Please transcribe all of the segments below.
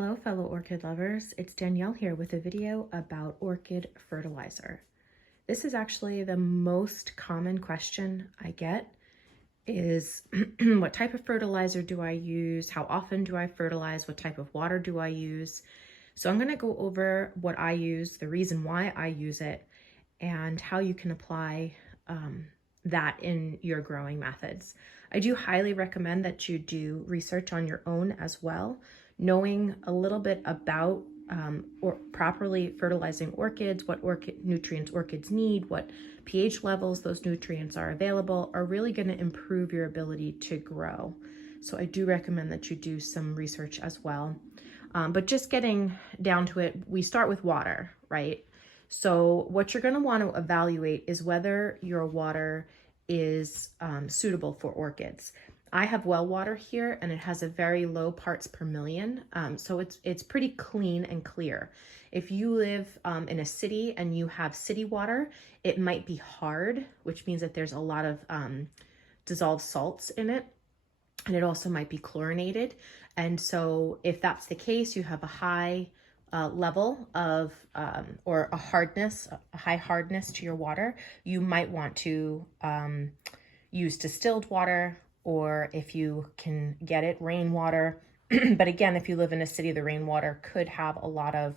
Hello, fellow orchid lovers. It's Danielle here with a video about orchid fertilizer. This is actually the most common question I get is what type of fertilizer do I use? How often do I fertilize? What type of water do I use? So I'm going to go over what I use, the reason why I use it, and how you can apply that in your growing methods. I do highly recommend that you do research on your own as well, knowing a little bit about or properly fertilizing orchids, what nutrients orchids need, what pH levels those nutrients are available, are really going to improve your ability to grow. So I do recommend that you do some research as well. But just getting down to it, we start with water, right? So what you're going to want to evaluate is whether your water is suitable for orchids. I have well water here and it has a very low parts per million. So it's pretty clean and clear. If you live in a city and you have city water, it might be hard, which means that there's a lot of dissolved salts in it. And it also might be chlorinated. And so if that's the case, you have a high level of or a high hardness to your water, you might want to use distilled water, or if you can get it, rainwater. But again, if you live in a city, the rainwater could have a lot of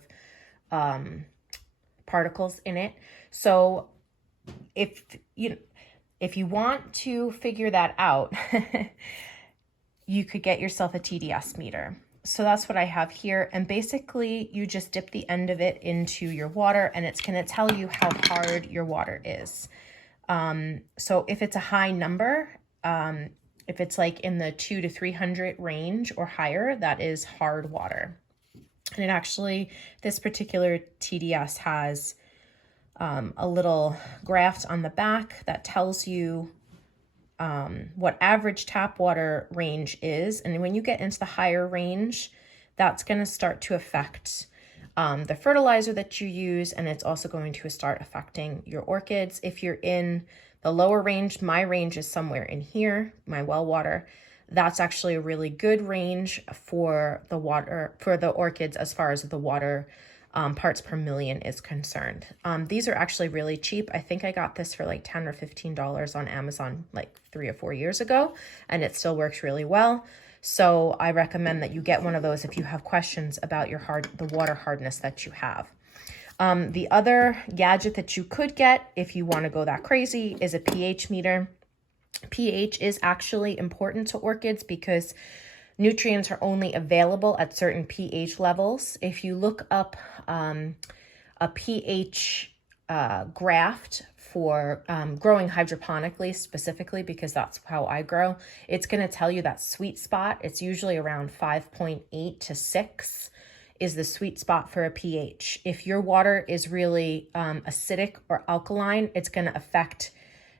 particles in it. So if you want to figure that out, you could get yourself a TDS meter. So that's what I have here. And basically you just dip the end of it into your water and it's going to tell you how hard your water is. So if it's a high number, if it's like in the 200 to 300 range or higher, that is hard water. And it actually, this particular TDS has a little graph on the back that tells you what average tap water range is. And when you get into the higher range, that's going to start to affect the fertilizer that you use, and it's also going to start affecting your orchids. If you're in the lower range, my range is somewhere in here, my well water. That's actually a really good range for the water, for the orchids, as far as the water parts per million is concerned. These are actually really cheap. I think I got this for like $10 or $15 on Amazon like 3 or 4 years ago, and it still works really well. So I recommend that you get one of those if you have questions about the water hardness that you have. The other gadget that you could get if you want to go that crazy is a pH meter. pH is actually important to orchids because nutrients are only available at certain pH levels. If you look up a pH graph for growing hydroponically specifically, because that's how I grow, it's going to tell you that sweet spot. It's usually around 5.8 to 6 is the sweet spot for a pH. If your water is really acidic or alkaline, it's going to affect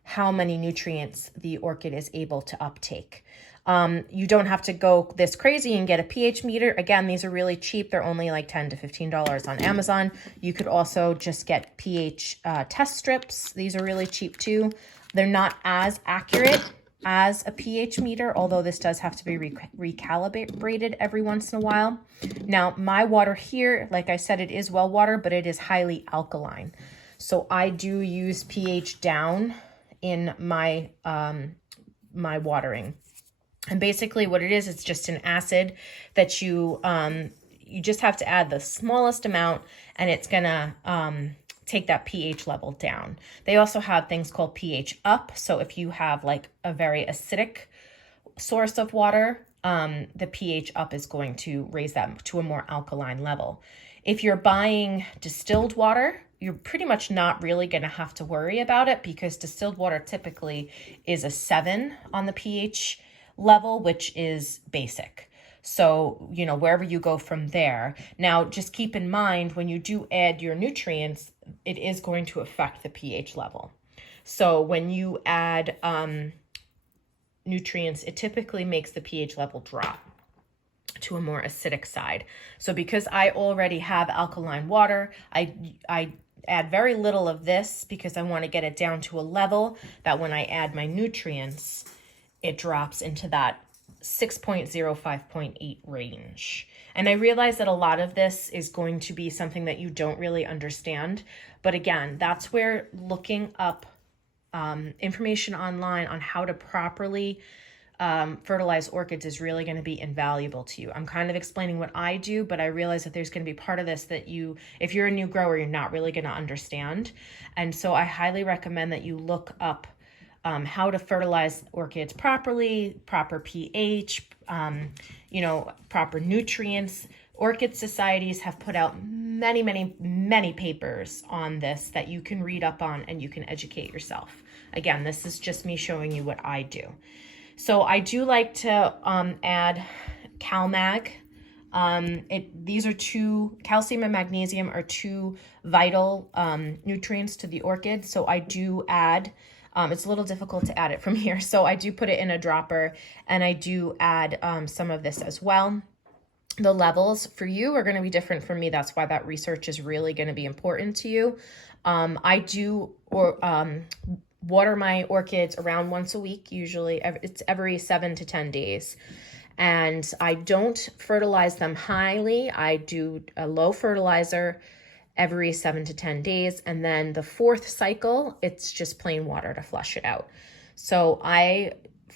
how many nutrients the orchid is able to uptake. You don't have to go this crazy and get a pH meter. Again, these are really cheap. They're only like $10 to $15 on Amazon. You could also just get pH test strips. These are really cheap too. They're not as accurate as a pH meter, although this does have to be recalibrated every once in a while. Now, my water here, like I said, it is well water, but it is highly alkaline. So I do use pH down in my my watering. And basically what it is, it's just an acid that you just have to add the smallest amount, and it's gonna take that pH level down. They also have things called pH up. So if you have like a very acidic source of water, the pH up is going to raise that to a more alkaline level. If you're buying distilled water, you're pretty much not really going to have to worry about it, because distilled water typically is a 7 on the pH level, which is basic. So, wherever you go from there. Now, just keep in mind, when you do add your nutrients, it is going to affect the pH level. So when you add nutrients, it typically makes the pH level drop to a more acidic side. So because I already have alkaline water, I add very little of this because I want to get it down to a level that when I add my nutrients, it drops into that 6.0, 5.8 range. And I realize that a lot of this is going to be something that you don't really understand. But again, that's where looking up information online on how to properly fertilize orchids is really going to be invaluable to you. I'm kind of explaining what I do, but I realize that there's going to be part of this that you, if you're a new grower, you're not really going to understand. And so I highly recommend that you look up how to fertilize orchids properly, proper pH, proper nutrients. Orchid societies have put out many, many, many papers on this that you can read up on and you can educate yourself. Again, this is just me showing you what I do. So I do like to add CalMag. These are calcium and magnesium are two vital nutrients to the orchid. So I do add, it's a little difficult to add it from here. So I do put it in a dropper and I do add some of this as well. The levels for you are going to be different from me. That's why that research is really going to be important to you. I do water my orchids around once a week. Usually it's every 7 to 10 days. And I don't fertilize them highly. I do a low fertilizer every 7 to 10 days. And then the fourth cycle, it's just plain water to flush it out. So I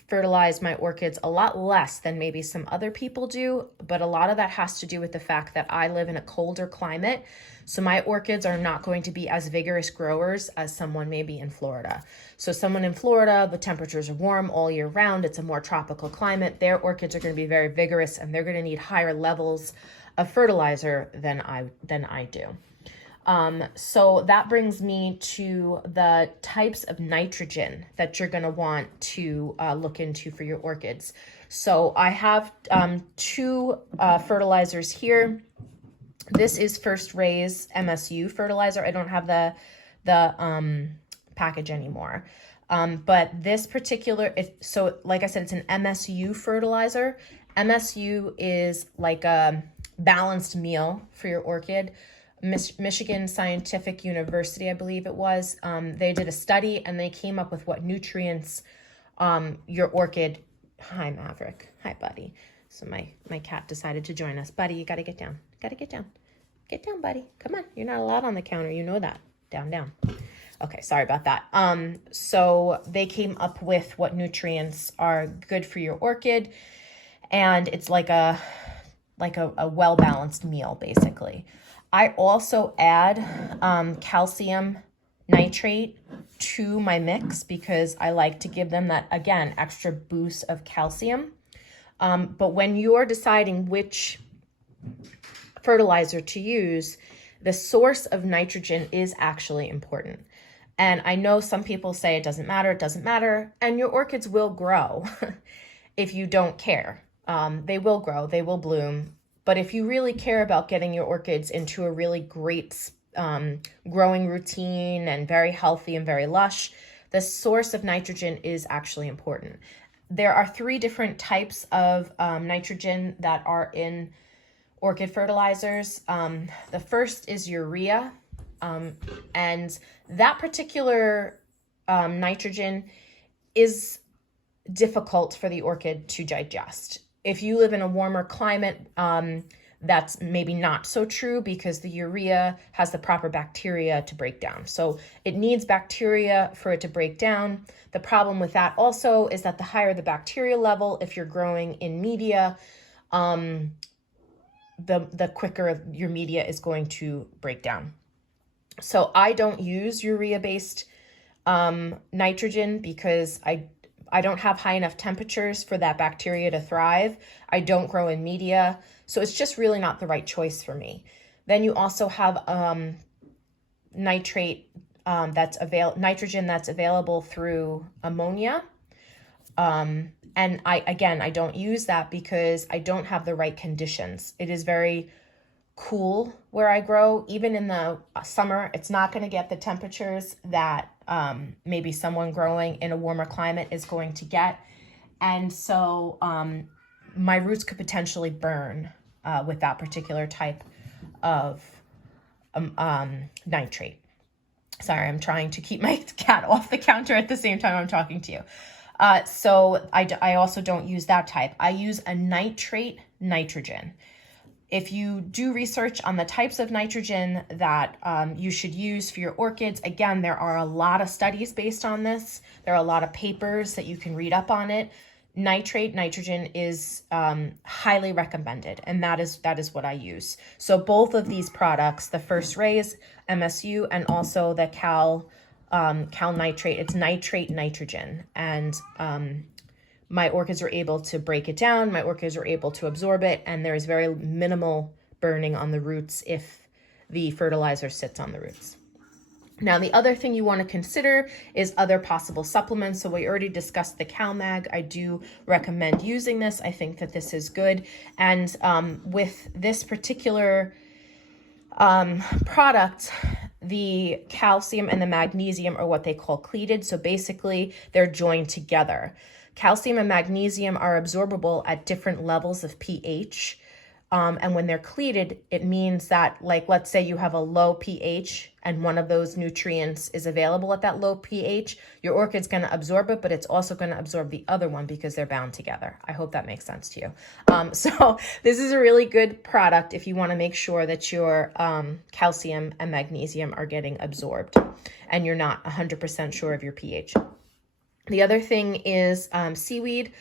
fertilize my orchids a lot less than maybe some other people do, but a lot of that has to do with the fact that I live in a colder climate. So my orchids are not going to be as vigorous growers as someone maybe in Florida. So someone in Florida, the temperatures are warm all year round. It's a more tropical climate. Their orchids are going to be very vigorous and they're going to need higher levels of fertilizer than I do. So that brings me to the types of nitrogen that you're going to want to look into for your orchids. So I have two fertilizers here. This is First Rays MSU fertilizer. I don't have the package anymore. But this particular, so like I said, it's an MSU fertilizer. MSU is like a balanced meal for your orchid. Michigan Scientific University, I believe it was, they did a study and they came up with what nutrients your orchid, hi Maverick, hi buddy. So my cat decided to join us. Buddy, you gotta get down, get down buddy, come on, you're not allowed on the counter, you know that, down. Okay, sorry about that. So they came up with what nutrients are good for your orchid, and it's like a well-balanced meal basically. I also add calcium nitrate to my mix because I like to give them that, again, extra boost of calcium. But when you're deciding which fertilizer to use, the source of nitrogen is actually important. And I know some people say it doesn't matter, and your orchids will grow if you don't care. They will grow, they will bloom. But if you really care about getting your orchids into a really great growing routine and very healthy and very lush, the source of nitrogen is actually important. There are 3 different types of nitrogen that are in orchid fertilizers. The first is urea, and that particular nitrogen is difficult for the orchid to digest. If you live in a warmer climate, that's maybe not so true because the urea has the proper bacteria to break down. So it needs bacteria for it to break down. The problem with that also is that the higher the bacteria level, if you're growing in media, the quicker your media is going to break down. So I don't use urea-based nitrogen because I don't have high enough temperatures for that bacteria to thrive. I don't grow in media, so it's just really not the right choice for me. Then you also have nitrogen that's available through ammonia. And I don't use that because I don't have the right conditions. It is very cool where I grow. Even in the summer, it's not going to get the temperatures that maybe someone growing in a warmer climate is going to get. And so my roots could potentially burn with that particular type of nitrate. Sorry, I'm trying to keep my cat off the counter at the same time I'm talking to you. So I also don't use that type. I use a nitrate nitrogen. If you do research on the types of nitrogen that you should use for your orchids, again, there are a lot of studies based on this. There are a lot of papers that you can read up on it. Nitrate nitrogen is highly recommended, and that is what I use. So both of these products, the First Rays MSU and also the Cal nitrate, it's nitrate nitrogen, and my orchids are able to break it down. My orchids are able to absorb it, and there is very minimal burning on the roots if the fertilizer sits on the roots. Now, the other thing you want to consider is other possible supplements. So we already discussed the CalMag. I do recommend using this. I think that this is good. And with this particular product, the calcium and the magnesium are what they call cleated. So basically, they're joined together. Calcium and magnesium are absorbable at different levels of pH. And when they're cleated, it means that, like, let's say you have a low pH and one of those nutrients is available at that low pH, your orchid's going to absorb it, but it's also going to absorb the other one because they're bound together. I hope that makes sense to you. So this is a really good product if you want to make sure that your calcium and magnesium are getting absorbed and you're not 100% sure of your pH. The other thing is seaweed.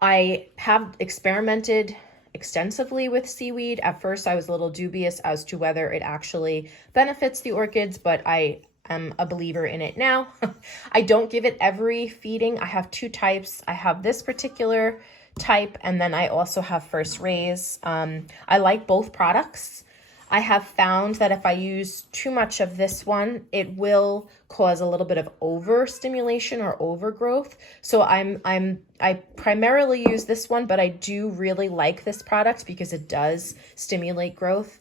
I have experimented extensively with seaweed. At first, I was a little dubious as to whether it actually benefits the orchids, but I am a believer in it now. I don't give it every feeding. I have two types. I have this particular type, and then I also have First Rays. I like both products. I have found that if I use too much of this one, it will cause a little bit of overstimulation or overgrowth. So I primarily use this one, but I do really like this product because it does stimulate growth.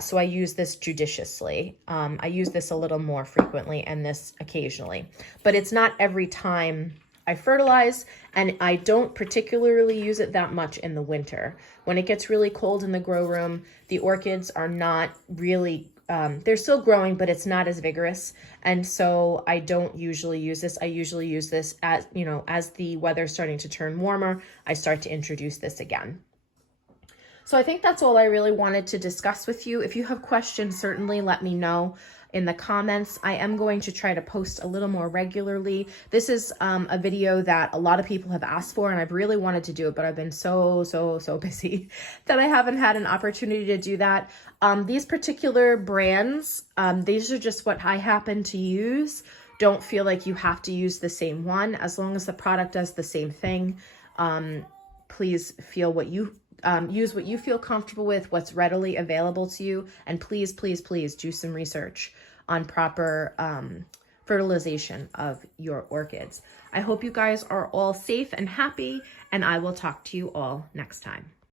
So I use this judiciously. I use this a little more frequently and this occasionally, but it's not every time I fertilize, and I don't particularly use it that much in the winter. When it gets really cold in the grow room, the orchids are not really, they're still growing, but it's not as vigorous. And so I don't usually use this. I usually use this as, as the weather's starting to turn warmer, I start to introduce this again. So I think that's all I really wanted to discuss with you. If you have questions, certainly let me know in the comments. I am going to try to post a little more regularly. This is a video that a lot of people have asked for, and I've really wanted to do it, but I've been so busy that I haven't had an opportunity to do that. These particular brands, these are just what I happen to use. Don't feel like you have to use the same one. As long as the product does the same thing, please feel what you use what you feel comfortable with, what's readily available to you, and please do some research on proper fertilization of your orchids. I hope you guys are all safe and happy, and I will talk to you all next time.